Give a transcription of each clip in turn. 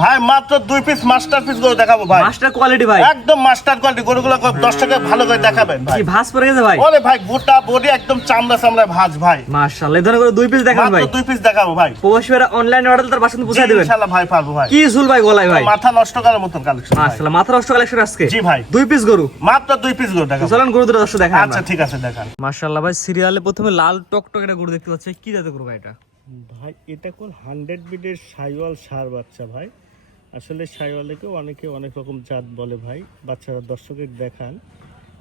ভাই মাত্র 2 piece masterpiece গরু দেখাবো ভাই। মাস্টার কোয়ালিটি ভাই, একদম মাস্টার কোয়ালিটি গরুগুলো দর্শককে ভালো করে দেখাবেন ভাই। কি ভাঁজ পড়ে গেছে ভাই? ওরে ভাই গোটা বডি একদম চামড়া চামড়া ভাঁজ ভাই। মাশাআল্লাহ, এই ধরনের করে 2 পিস দেখাবেন ভাই? মাত্র 2 পিস দেখাবো ভাই। প্রবাসীরা অনলাইন অর্ডার তার বাসাতে পৌঁছে দিবেন ইনশাআল্লাহ ভাই, পারবো ভাই। কি ঝুল ভাই গলায় ভাই, মাথা নষ্ট করার মতন কালেকশন ভাই। মাশাআল্লাহ, মাথা নষ্ট কালেকশন আজকে। জি ভাই, 2 পিস গরু, মাত্র 2 পিস গরু দেখাবো। চলেন গরু দুটো দর্শক দেখান। আচ্ছা ঠিক আছে, দেখান। মাশাআল্লাহ ভাই, সিরিয়ালে প্রথমে লাল টকটক একটা গরু দেখতে পাচ্ছি, কি জাতের গরু ভাই এটা? ভাই এটা কোন 100 বিডের শাইওয়াল সার বাচ্চা ভাই। আসলে শাইওয়ালকে অনেকে অনেক রকম জাত বলে ভাই। বাচ্চারা দর্শকে দেখান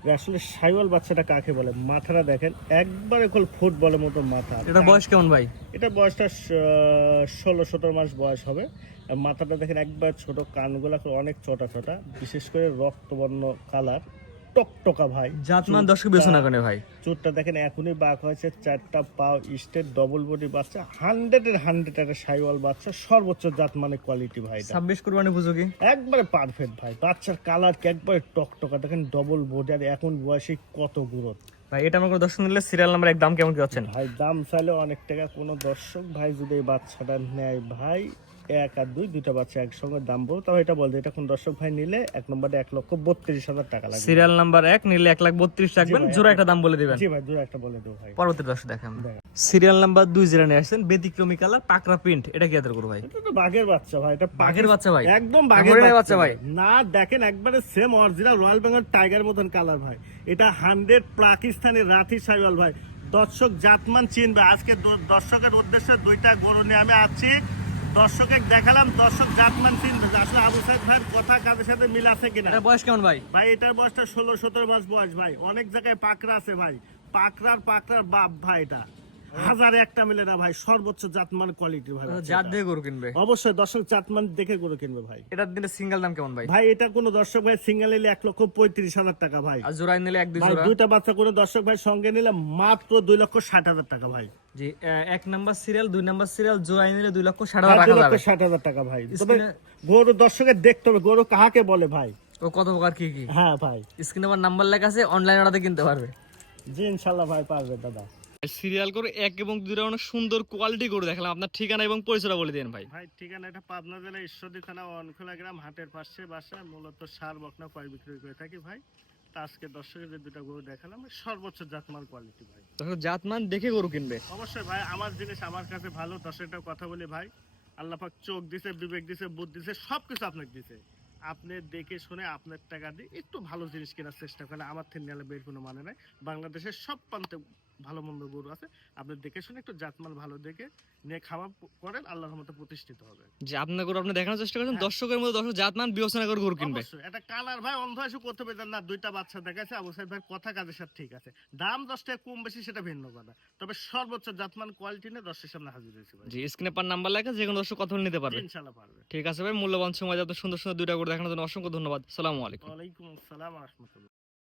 যে আসলে শাইওয়াল বাচ্চাটা কাকে বলে। মাথাটা দেখেন একবারে খোল ফুটবলের মতো মাথা। এটা বয়স কেমন ভাই? এটা বয়সটা 16-17 মাস বয়স হবে। আর মাথাটা দেখেন একবার ছোট, কানগুলা অনেক ছোটা ছোটা, বিশেষ করে রক্তবর্ণ কালার, টকটকা ভাই। জাতমান দর্শক বিবেচনা করে ভাই। চুটটা দেখেন এখনই বাঁক হয়েছে, 4টা পাও স্টেট, ডবল বডি বাচ্চা, 100 একটা শাইওয়াল বাচ্চা, সর্বোচ্চ জাত মানে কোয়ালিটি ভাই। 26 কুরবানি উপযোগী, একবারে পারফেক্ট ভাই। বাচ্চার কালার কি একবারে টকটকা, দেখেন ডবল বডি, আর এখন বয়সে কত গ্রোথ ভাই। এটা আমার কোনো দর্শক নিলে সিরিয়াল নাম্বার এক দাম কেমন কি যাচ্ছেন ভাই? দাম চাইলে অনেক টাকা। কোনো দর্শক ভাই যদি এই বাচ্চাটা নেয় ভাই, 1 আর 2 দুইটা বাচ্চা একসঙ্গে দাম বলবো, তাও এটা বলতে, এটা কোন দর্শক ভাই নিলে 1 নম্বরে 1,32,000 টাকা লাগবে। সিরিয়াল নাম্বার 1 নিলে 1,32,000 রাখবেন, জোড়া একটা দাম বলে দিবেন। জি ভাই, জোড়া একটা বলে দেবো ভাই। পরবর্তী দর্শক দেখান। সিরিয়াল নাম্বার 2 যেটা নিয়ে আসছেন, ব্যতিক্রমী কালার পাকড়া প্রিন্ট, এটা কি জাতের গরু ভাই? এটা তো বাঘের বাচ্চা ভাই। এটা বাঘের বাচ্চা ভাই, একদম হরিণের বাঘের বাচ্চা ভাই। না, দেখেন একবারে same original royal Bengal tiger মতন কালার ভাই। এটা 100 পাকিস্তানি রাঠি শাইওয়াল ভাই। দর্শক জাতমান চিনবে। আজকে দর্শকের উদ্দেশ্যে 2টা গরু নিয়ে আমি আছি, দর্শকে দেখালাম, দর্শক জাতমান চিনবে যে আসলে আবু সাইদ ভাইয়ের কথা কাদের সাথে মিল আছে কিনা। এটা বয়স কেমন ভাই? ভাই এটার বয়সটা 16-17 মাস বয়স ভাই। অনেক জায়গায় পাকড়া আছে ভাই, পাকড়ার বাপ ভাই। এটা 1001টা মিলে না ভাই, সর্বোচ্চ জাতমান কোয়ালিটি ভাই। জাত দিয়ে গরু কিনবে, অবশ্যই দর্শক জাতমান দেখে গরু কিনবে ভাই। এটার দিনে সিঙ্গেল দাম কেমন ভাই? ভাই এটা কোনো দর্শক ভাই সিঙ্গেল নিলে 1,35,000 টাকা ভাই। আর জোড়ায় নিলে 1-2 ভাই জোড়া? 2টা বাচ্চা কোনো দর্শক ভাই সঙ্গে নিলে মাত্র 2,60,000 টাকা ভাই। জি, 1 নাম্বার সিরিয়াল 2 নাম্বার সিরিয়াল জোড়ায় নিলে 2,60,000 রাখা যাবে। 2,60,000 টাকা ভাই। তবে গরু দর্শকের দেখতে হবে গরু কাহাকে বলে ভাই। ও কত প্রকার কি কি? হ্যাঁ ভাই, স্ক্রিনে আমার নাম্বার লেখা আছে, অনলাইন অর্ডারে কিনতে পারবে। জি ইনশাআল্লাহ ভাই, পারবে দাদা। সিরিয়াল করে 1 এবং 2 অনেক সুন্দর কোয়ালিটি করে দেখালাম, আপনার ঠিকানা এবং পরিচয়টা বলে দেন ভাই। ভাই ঠিকানা এটা পাবনা জেলা ঈশ্বরদী থানা অনখোলা গ্রাম, হাটের পাশে বাসা। মূলত সার বকনা পয় বিক্রি করে থাকি ভাই। তা আজকে দর্শকের যে 2টা গরু দেখালাম, সর্বোচ্চ জাতমান কোয়ালিটি ভাই। দর্শক জাতমান দেখে গরু কিনবে। অবশ্যই ভাই, আমার জিনিস আমার কাছে ভালো। দর্শকটা কথা বলি ভাই, আল্লাহ পাক চোখ দিছে, বিবেক দিছে, বুদ্ধি দিছে, সবকিছু আপনাকে দিছে। আপনি দেখে শুনে আপনার টাকা দিয়ে একটু ভালো জিনিস কেনার চেষ্টা করেন। আমার থেকে নিলে বের কোনো মানে নাই। বাংলাদেশের সব প্রান্তে ভালো মন্দ গরু আছে। আপনি দেখে শুনে একটু জাতমান ভালো দেখে নিয়ে খাওয়া করেন, আল্লাহর মতো প্রতিষ্ঠিত হবে। যে আপনার গরু আপনি দেখানোর চেষ্টা করছেন, দর্শকের মধ্যে দর্শক জাতমান বিবেচনা করে গরু কিনবে। অবশ্যই এটা কালার ভাই অন্ধ এসে করতে পারেন না। 2টা বাচ্চা দেখাচ্ছে, আবু সাইদ ভাই কথা কাজের সাথে ঠিক আছে। দাম 10 টাকা কম বেশি সেটা ভিন্ন কথা, তবে সর্বোচ্চ জাতমান কোয়ালিটি নিয়ে দর্শকের সামনে হাজির হয়েছে ভাই। জি, স্ক্রিনে পার নাম্বার লেখা, যে কোনো দর্শক কথা বলে নিতে পারবে। ইনশাআল্লাহ পারবে। ঠিক আছে ভাই, মূল্যবান সময় এত সুন্দর সুন্দর 2টা গরু দেখানোর জন্য অসংখ্য ধন্যবাদ। আসসালামু আলাইকুম। ওয়ালাইকুম আসসালাম ওয়া রাহমাতুল্লাহ।